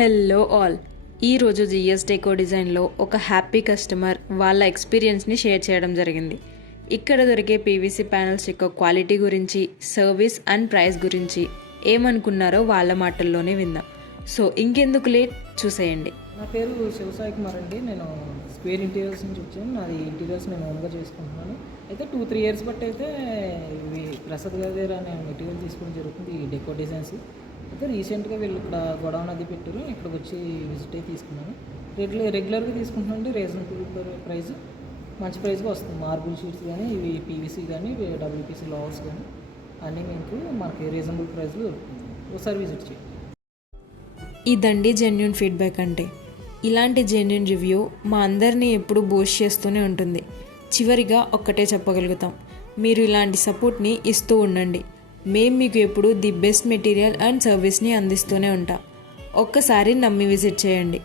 Hello all. ఈరోజు GS deco డిజైన్లో ఒక హ్యాపీ కస్టమర్ వాళ్ళ ఎక్స్పీరియన్స్ని షేర్ చేయడం జరిగింది. ఇక్కడ దొరికే పీవీసీ ప్యానల్స్ యొక్క క్వాలిటీ గురించి, సర్వీస్ అండ్ ప్రైస్ గురించి ఏమనుకున్నారో వాళ్ళ మాటల్లోనే విందాం. సో ఇంకెందుకు లేట్, చూసేయండి. నా పేరు శివసాయి కుమార్ అండి. నేను స్క్వేర్ ఇంటీరియర్స్ నుంచి వచ్చాను. నాది ఇంటీరియర్స్ నేను ఓన్గా చేసుకుంటున్నాను. అయితే 2-3 ఇయర్స్ బట్టి అయితే ఇవి ప్రసాద్ గారి అనే మెటీరియల్ తీసుకోవడం జరుగుతుంది, ఈ డెకో డిజైన్స్. అయితే రీసెంట్గా వీళ్ళు ఇక్కడ గొడవన్ అది పెట్టారు, ఇక్కడికి వచ్చి విజిట్ అయ్యి తీసుకున్నాను. రెగ్యులర్గా తీసుకుంటున్నాను. రీజనబుల్ ప్రైస్, మంచి ప్రైస్గా వస్తుంది. మార్బుల్ షీట్స్ కానీ, ఇవి పీవీసీ కానీ, డబ్ల్యూపీసీ లావర్స్ కానీ అన్నీ మీకు మనకి రీజనబుల్ ప్రైస్లో దొరుకుతుంది. ఒకసారి విజిట్ చేయండి. ఇదండి జెన్యూన్ ఫీడ్బ్యాక్ అంటే. ఇలాంటి జెన్యూన్ రివ్యూ మా అందరినీ ఎప్పుడు బూస్ట్ చేస్తూనే ఉంటుంది. చివరిగా ఒక్కటే చెప్పగలుగుతాం, మీరు ఇలాంటి సపోర్ట్ని ఇస్తూ ఉండండి. మేము మీకు ఎప్పుడు ది బెస్ట్ మెటీరియల్ అండ్ సర్వీస్ని అందిస్తూనే ఉంటాం. ఒక్కసారి నమ్మి విజిట్ చేయండి.